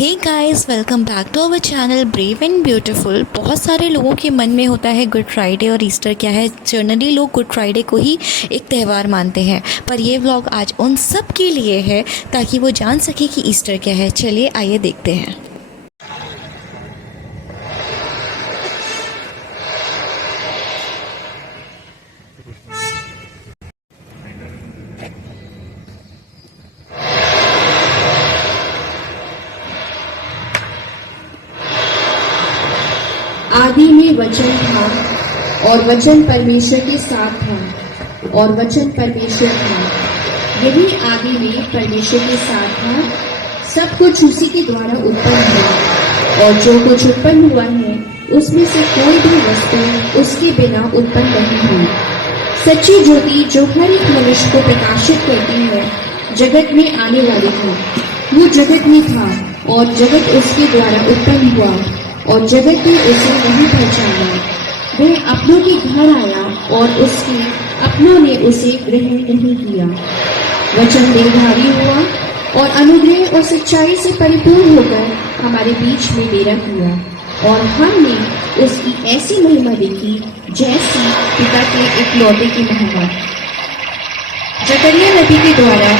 Hey guys, welcome back to our channel brave and beautiful. बहुत सारे लोगों के मन में होता है गुड फ्राइडे और ईस्टर क्या है। जनरली लोग गुड फ्राइडे को ही एक त्यौहार मानते हैं, पर ये व्लॉग आज उन सब के लिए है ताकि वो जान सके कि ईस्टर क्या है। चलिए आइए देखते हैं। आदि में वचन था और वचन परमेश्वर के साथ था और वचन परमेश्वर था। यही आदि में परमेश्वर के साथ था। सब कुछ उसी के द्वारा उत्पन्न हुआ और जो कुछ उत्पन्न हुआ है उसमें से कोई भी वस्तु उसके बिना उत्पन्न नहीं हुई। सच्ची ज्योति जो हर एक मनुष्य को प्रकाशित करती है जगत में आने वाली थी। वो जगत में था और जगत उसके द्वारा उत्पन्न हुआ और जगत ने उसे नहीं पहचाना। वह अपनों के घर आया और उसके अपनों ने उसे ग्रहण नहीं किया। वचन देहधारी हुआ और अनुग्रह और सच्चाई से परिपूर्ण होकर हमारे बीच में डेरा किया और हमने उसकी ऐसी महिमा देखी जैसी पिता के इकलौते की महिमा। जकरिया नबी के द्वारा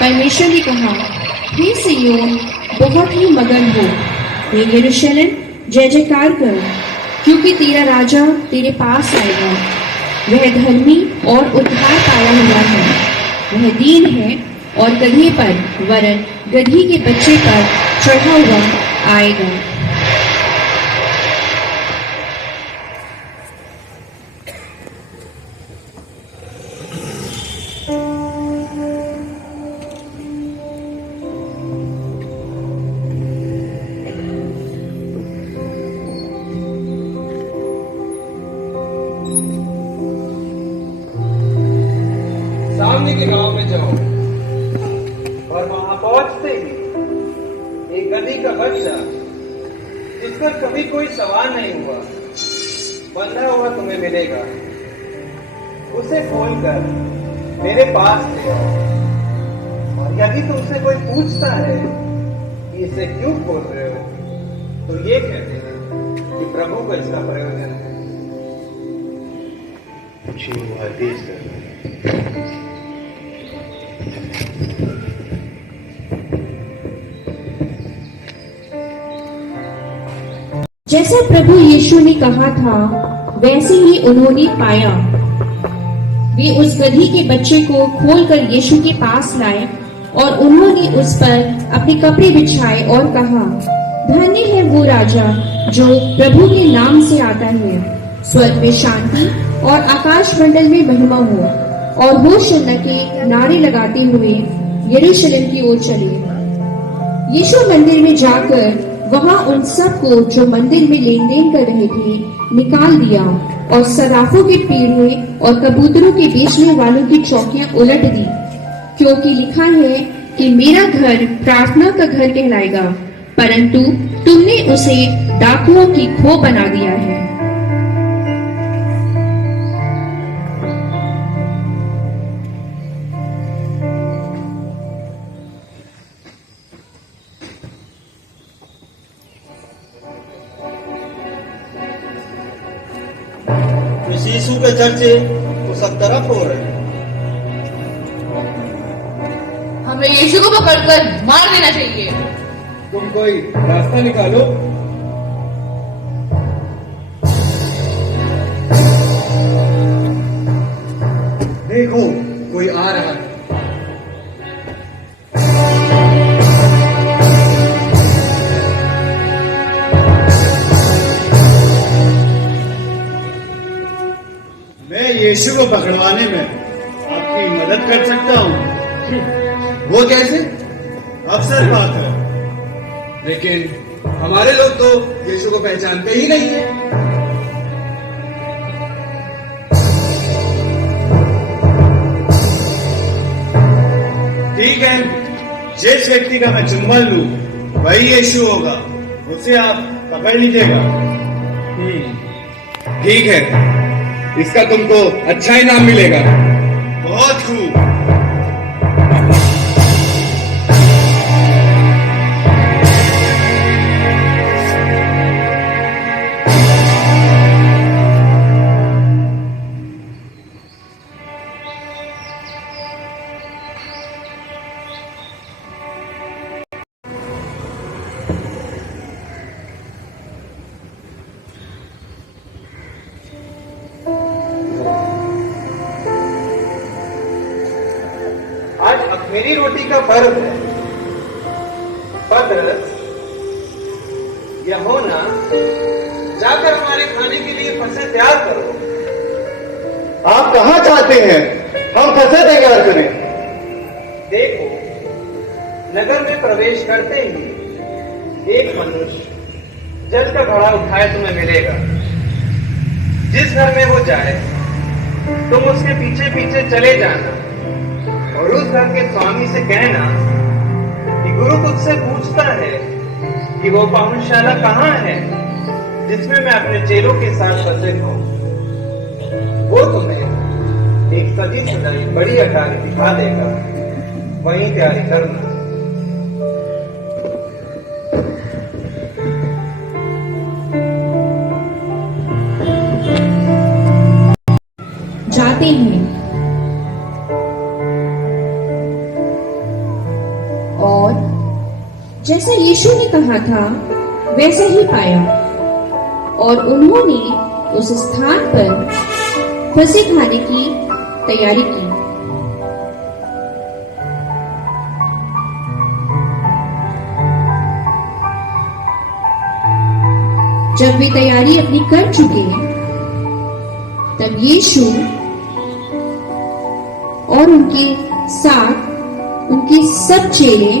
परमेश्वर ने कहा, हे सिय्योन बहुत ही मगन हो, हे यरूशलेम जय जयकार कर, क्योंकि तेरा राजा तेरे पास आएगा। वह धर्मी और उद्धार पाया हुआ है। वह दीन है और गधे पर वरन गधी के बच्चे पर चढ़ा हुआ आएगा। सामने के गांव में जाओ और वहां पहुंचते ही एक गधी का बच्चा जिस पर कभी कोई सवार नहीं हुआ बंधा हुआ तुम्हें मिलेगा। उसे खोलकर मेरे पास ले आओ। और यदि तुमसे कोई पूछता है कि इसे क्यों खोल रहे हो तो ये कह देना कि प्रभु को इसका प्रयोजन है। जैसा प्रभु यीशु ने कहा था वैसे ही उन्होंने पाया। वे उस गधी के बच्चे को खोलकर यीशु के पास लाए और उन्होंने उस पर अपने कपड़े बिछाए और कहा, धन्य है वो राजा जो प्रभु के नाम से आता है। स्वर्ग में शांति और आकाश मंडल में महिमा हो। और होशन्ना के नारे लगाते हुए यरूशलेम की ओर चले। यीशु मंदिर में जाकर वहां उन सब को जो मंदिर में लेन देन कर रहे थे निकाल दिया और सराफों के पेड़े और कबूतरों के बेचने वालों की चौकियां उलट दी, क्योंकि लिखा है कि मेरा घर प्रार्थना का घर कहलाएगा, परंतु तुमने उसे डाकुओं की खो बना दिया है। इस यीशु के चर्चे तो सब तरफ हो रहे हैं। हमें यीशु को पकड़कर मार देना चाहिए। तुम कोई रास्ता निकालो। देखो कोई आ रहा है। मैं यीशु को पकड़वाने में आपकी मदद कर सकता हूँ। वो कैसे? अफसर बात है। लेकिन हमारे लोग तो यीशु को पहचानते ही नहीं है। ठीक है, जिस व्यक्ति का मैं चुंबन लूं वही यीशु होगा, उसे आप पकड़ लीजिएगा। ठीक है, इसका तुमको अच्छा इनाम मिलेगा। बहुत खूब। मेरी रोटी का फर्ज है। पदरस या होना, जाकर हमारे खाने के लिए फसलें तैयार करो। आप कहाँ चाहते हैं हम फंसे तैयार करें? देखो, नगर में प्रवेश करते ही एक मनुष्य जल का घड़ा उठाए तुम्हें मिलेगा। जिस घर में वो जाए तुम उसके पीछे पीछे चले जाना और उस घर के स्वामी से कहना कि गुरु तुझसे पूछता है कि वो पाहुणशाला कहाँ है जिसमें मैं अपने चेलों के साथ फंसे खाऊं। वो तुम्हें एक सजी सजाई बड़ी अटारी दिखा देगा, वहीं तैयारी करना। जाते हैं और जैसा यीशु ने कहा था वैसा ही पाया और उन्होंने उस स्थान पर फसह खाने की तैयारी की। जब वे तैयारी अपनी कर चुके तब यीशु और उनके साथ उनके सब चेले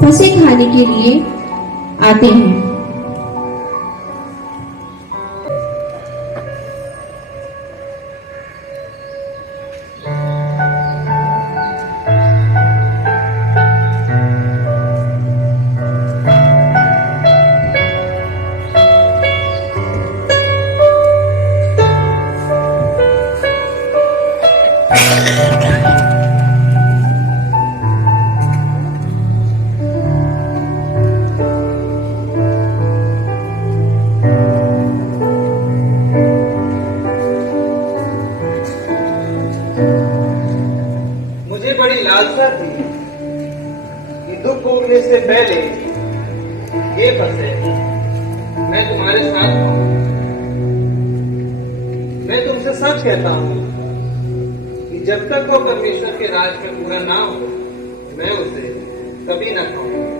फसह खाने के लिए आते हैं। मुझे बड़ी लालसा थी कि दुख भोगने से पहले ये फसह मैं तुम्हारे साथ हूं। मैं तुमसे सच कहता हूं कि जब तक वो परमेश्वर के राज में पूरा ना हो मैं उसे कभी ना खाऊंगा।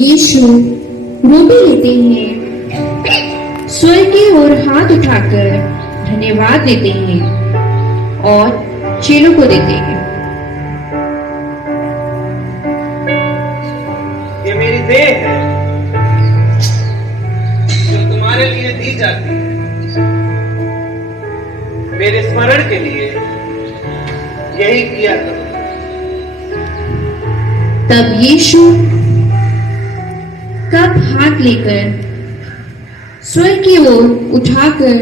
यीशु रोटी लेते हैं, स्वर्ग की ओर हाथ उठाकर धन्यवाद देते हैं और चेलों को देते हैं। ये मेरी देह है जो तुम्हारे लिए दी जाती है। मेरे स्मरण के लिए यही किया करो। तब यीशु कप हाथ लेकर स्वर्ग की ओर उठाकर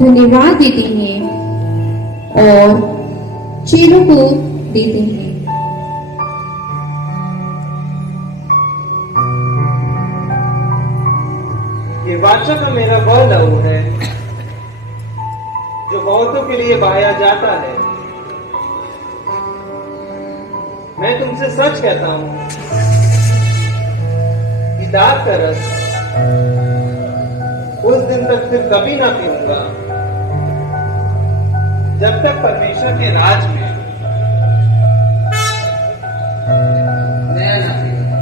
धन्यवाद देते हैं और चेलों को देते हैं। ये वाचा का मेरा वह लहू है जो बहुतों के लिए बहाया जाता है। मैं तुमसे सच कहता हूं कि दाख का रस उस दिन तक फिर कभी ना पीऊंगा जब तक परमेश्वर के राज में नया ना पीऊंगा।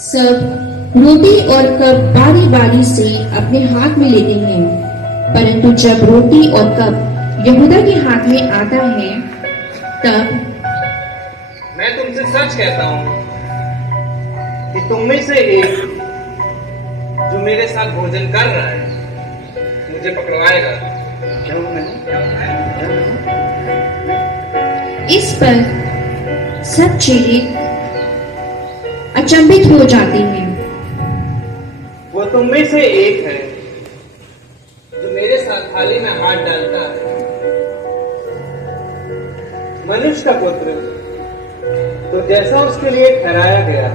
सब रोटी और कप बारी बारी से अपने हाथ में लेते हैं, परंतु जब रोटी और कप यहूदा के हाथ में आता है तब मैं तुमसे सच कहता हूं कि तुम में से एक जो मेरे साथ भोजन कर रहा है मुझे पकड़वाएगा। इस पर सब चेले अचंभित हो जाते हैं। वो तुम में से एक है जो मेरे साथ थाली में हाथ डालता है। मनुष्य का पुत्र तो जैसा उसके लिए ठहराया गया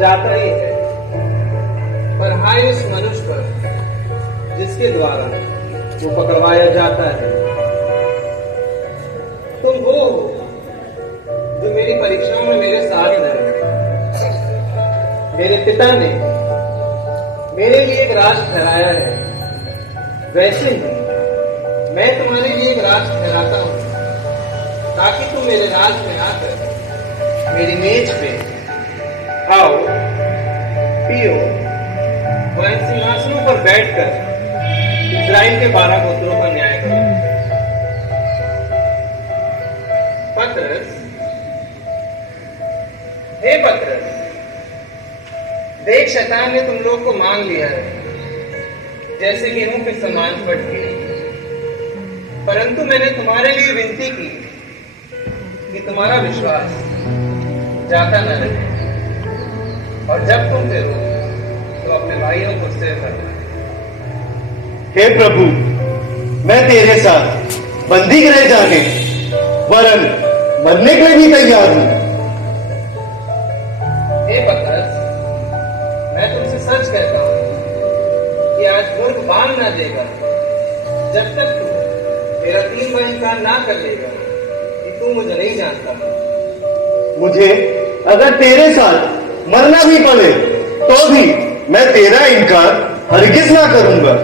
जाता ही है, पर हाय उस मनुष्य पर जिसके द्वारा वो पकड़वाया जाता है। तुम वो हो जो मेरी परीक्षाओं में मेरे साथ रहे, मेरे पिता ने मेरे लिए एक राज ठहराया है, वैसे ही मैं तुम्हारे लिए एक राज ठहराता हूं, ताकि तुम मेरे राज में आकर मेरी मेज पे खाओ, पियो और इन सिंहासनों पर बैठकर इस्राएल के 12 गोत्रों का न्याय करो। पतरस, हे पतरस, देख शैतान ने तुम लोग को मांग लिया है, जैसे गेहूं के समान फट के, परंतु मैंने तुम्हारे लिए विनती की कि तुम्हारा विश्वास जाता न रहे, और जब तुम फिरो तो अपने भाइयों को स्थिर करना। हे प्रभु, मैं तेरे साथ बंदी गृह जाने वरन मरने के लिए भी तैयार हूं। हे पतरस, मैं तुमसे सच कहता हूं कि आज मुर्ग बांध न देगा जब तक तू मेरा 3 बार इनकार ना कर लेगा कि तू मुझे नहीं जानता। मुझे अगर तेरे साथ मरना भी पड़े तो भी मैं तेरा इनकार हरगिज ना करूंगा।